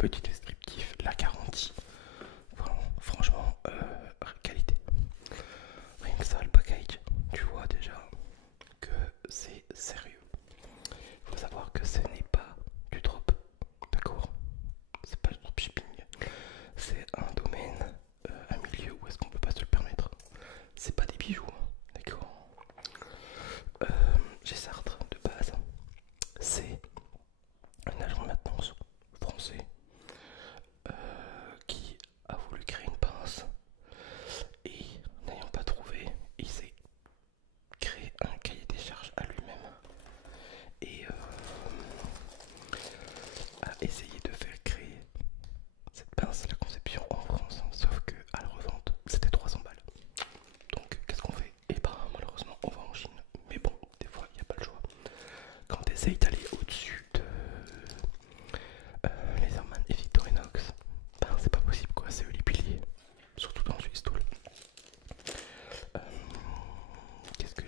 petit descriptif, la garantie. Franchement, qualité. Rien que ça, le package, tu vois déjà que c'est sérieux. Il faut savoir que ce n'est pas du drop, d'accord? C'est pas du dropshipping. C'est un domaine, un milieu où est-ce qu'on peut pas se le permettre. C'est pas des bijoux, hein, d'accord? Euh, J'ai Sartre de base. C'est un agent de maintenance français qui a voulu créer une pince et n'ayant pas trouvé, il s'est créé un cahier des charges à lui-même et a essayé de faire créer cette pince, la conception en France, sauf que à la revente c'était 300 balles. Donc qu'est-ce qu'on fait? Et bah malheureusement on va en Chine. Mais bon, des fois il n'y a pas le choix. Quand tu essayes d'aller au-dessus de Laserman et Victorinox, ben c'est pas possible quoi, c'est eux les piliers. Surtout dans Swiss-Tool. Euh, Qu'est-ce que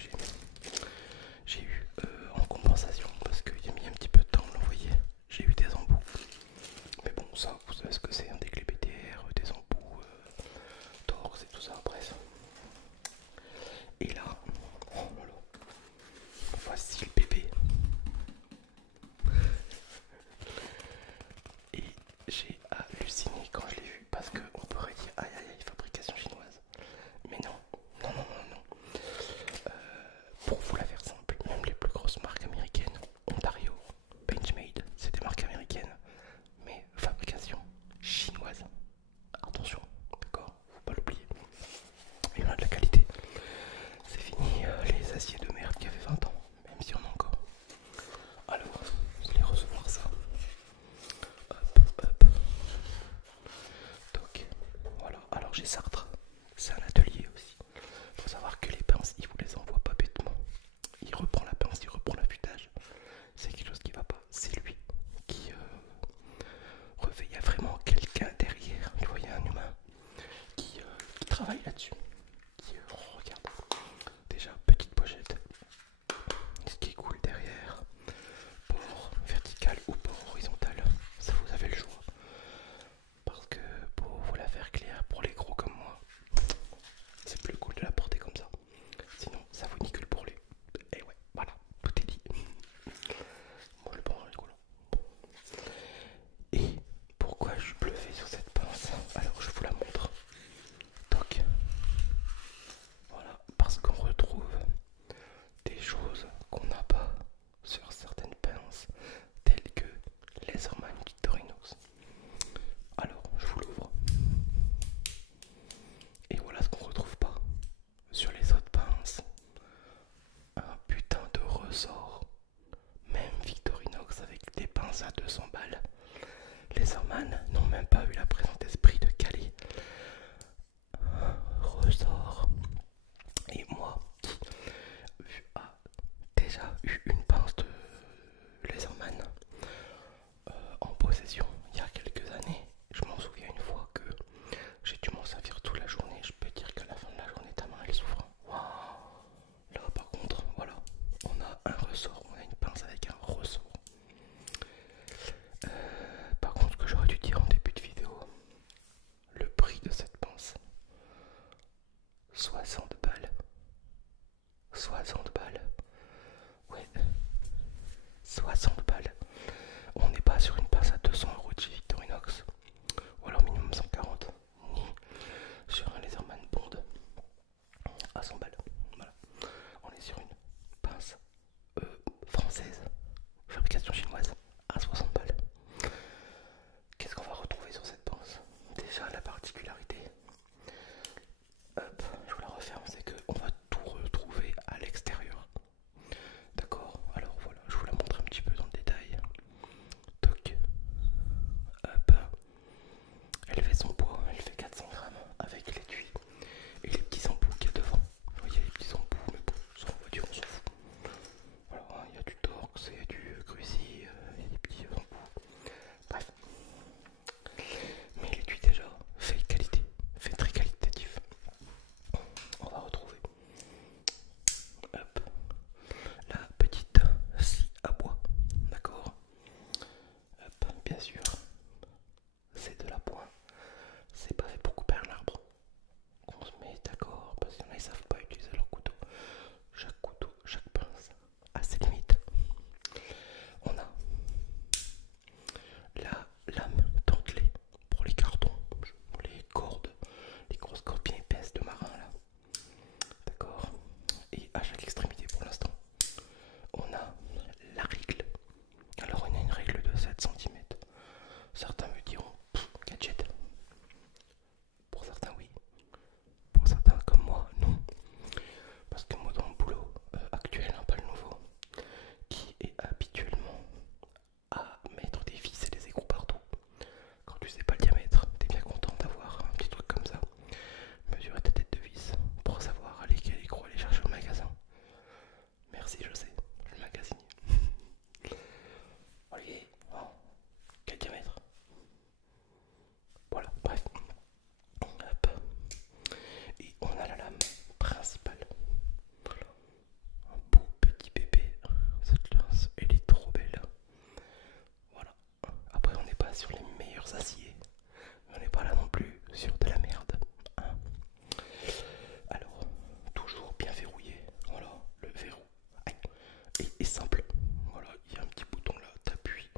j'ai eu en compensation, parce qu'il a mis un petit peu de temps à l'envoyer, j'ai eu des embouts. Mais bon, ça, vous savez ce que c'est, un déclé BTR, des embouts, torx et tout ça, bref. Et là, oh là là, voici le bébé. Et j'ai halluciné quand je l'ai vu, parce qu'on pourrait dire aïe aïe aïe, fabrication chinoise. Mais non, non, non, non, non. Pour vous la faire simple, même les plus grosses marques américaines, Ontario, Benchmade, c'est des marques américaines, mais fabrication chinoise. Attention, d'accord, faut pas l'oublier. Et on a de la qualité. C'est fini les aciers de merde qui avaient 20 ans, même si on en a encore. Alors, vous allez recevoir ça. Hop, hop. Donc, voilà. Alors j'ai Sartre, c'est un atelier aussi. Faut savoir que les pinces, ils vous les envoient pas bêtement. Il reprend la pince, il reprend l'affûtage. C'est quelque chose qui va pas. C'est lui qui refait. Il y a vraiment quelqu'un derrière. Tu vois, il y a un humain qui travaille là-dessus. Qui regarde. Déjà, petite pochette. Ce qui est cool derrière, port vertical ou port horizontal, ça vous avez le choix. Parce que pour vous la faire claire, pour les gros comme moi, c'est plus cool de la porter comme ça. Sinon, ça vous nique le bourrelet. Et ouais, voilà, tout est dit. Moi, le port est cool. Et pourquoi je suis bluffé sur cette pince? Alors, je vous la montre. Donc, voilà, parce qu'on retrouve des choses qu'on n'a pas sur certaines pinces, telles que Laserman Victorinox. Alors, je vous l'ouvre. Et voilà ce qu'on retrouve pas sur les autres pinces. Un putain de ressort. Même Victorinox avec des pinces à 200 balles. Laserman n'ont même pas eu la présence d'esprit de caler un ressort. Et moi, qui a déjà eu une pince de Laserman en possession il y a quelques années, je m'en souviens une fois que j'ai dû m'en servir toute la journée. Je peux dire qu'à la fin de la journée, ta main elle souffre. Waouh. Là, par contre, voilà, on a un ressort, on a une pince avec un ressort. Par contre, ce que j'aurais dû dire en début de vidéo, le prix de cette pince, 60 balles. 60 balles. Ouais, 60 balles. On n'est pas sur une pince à 200 € de chez Victorinox, ou alors minimum 140, ni sur un Laserman Bond à 100 balles. Voilà. On est sur une pince française, fabrication chinoise, à 60 balles. Qu'est-ce qu'on va retrouver sur cette pince? Déjà, la particularité, hop, je vous la referme, c'est qu'on va tout retrouver à l'extérieur. D'accord, alors voilà, je vous la montre un petit peu dans le détail. Toc, hop, elle fait son poids, elle fait 400 grammes avec l'étui et les petits embouts qu'il y a devant. Vous voyez les petits embouts, mais bon, ça on va dire, on s'en fout. Voilà, il y a du torx, il y a du cruzy, il y a des petits embouts. Bref, mais l'étui déjà fait qualité, fait très qualitatif. On va retrouver, hop, la petite scie à bois, d'accord. Hop, bien sûr, pas sur les meilleurs aciers, on n'est pas là non plus sur de la merde, hein. Alors, toujours bien verrouillé. Voilà, le verrou est simple. Voilà, il y a un petit bouton là, t'appuies.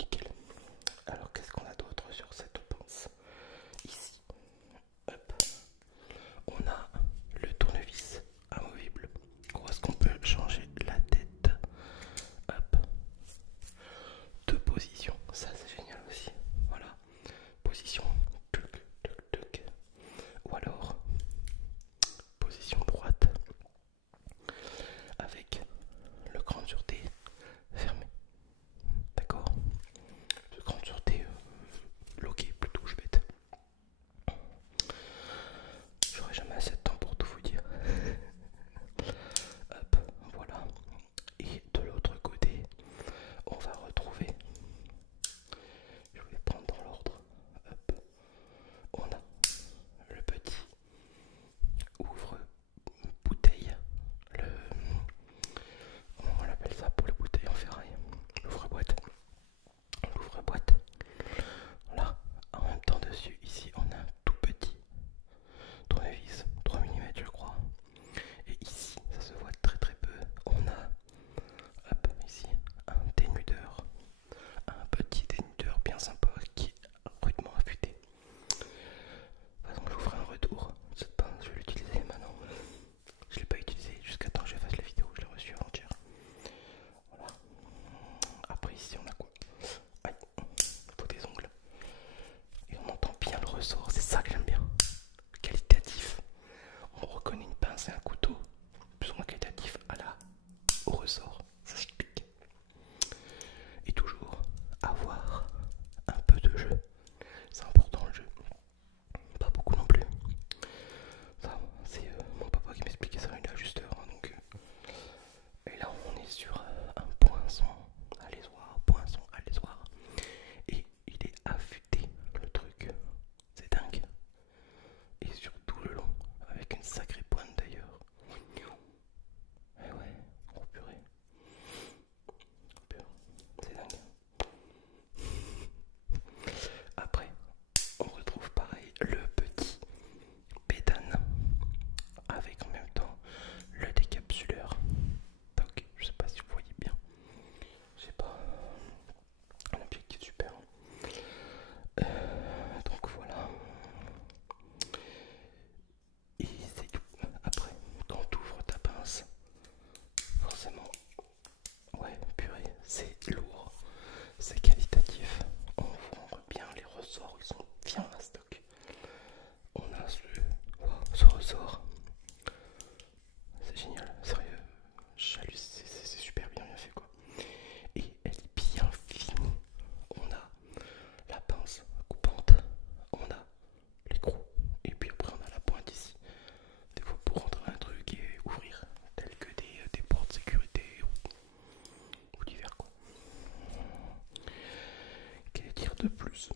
Nickel. Alors, qu'est-ce qu'on a d'autre sur cette pince? Ici, hop, on a le tournevis amovible. Où est-ce qu'on peut changer la tête? Hop, deux positions, ça c'est génial aussi. Voilà, position tuc, tuc, tuc. Ou alors position droite avec le cran de sûreté fermé. D'accord? Le cran de sûreté bloqué plutôt, je bête. J'aurais jamais assez de temps pour tout vous dire. Hop, voilà. Et de l'autre côté, on va retrouver. Je vais prendre dans l'ordre. Hop, on a le petit ouvre-bouteille. Le. Comment on appelle ça pour les bouteilles en ferraille? L'ouvre-boîte. L'ouvre-boîte. Voilà. En même temps, dessus, ici, on a un tout petit tournevis, 3 mm je crois. Et ici, ça se voit très très peu. On a, hop, ici, un dénudeur. Un petit dénudeur bien sympa qui est rudement affûté. De toute façon, je vous ferai un retour. Cette pince, je vais l'utiliser maintenant. Je ne l'ai pas utilisé jusqu'à temps que je fasse la vidéo. Je l'ai reçue avant-hier. Voilà. Après, ici, on a quoi? Aïe, il faut des ongles. Et on entend bien le ressort. C'est ça que j'aime bien. Qualitatif. On reconnaît une pince et un couteau. Plus ou moins qualitatif au ressort. Ça se pique. Et toujours avoir un peu de jeu. C'est important le jeu. Pas beaucoup non plus. Ça, c'est mon papa qui m'expliquait ça, il est ajusteur. Hein, donc, et là, on est sur un poinçon alésoir. Poinçon alésoir. Et il est affûté, le truc. C'est dingue. Et sur tout le long, avec une sacrée pointe d'ailleurs. Eh ouais, oh purée. C'est dingue. Après, on retrouve pareil le petit pédane avec en même temps le décapsuleur. Donc, je sais pas si vous voyez bien. J'ai pas un objectif super. Donc voilà. Et c'est tout. Après, quand tu ouvres ta pince, forcément, ouais, purée, c'est lourd, c'est qualitatif. On voit bien les ressorts, ils sont bien à stock. On a ce ressort, c'est génial, sérieux, c'est super bien fait quoi. Et elle est bien finie. On a la pince coupante, on a l'écrou, et puis après on a la pointe ici. Des fois pour rentrer un truc et ouvrir, tel que des portes de sécurité ou divers quoi. Qu'est-ce dire de plus?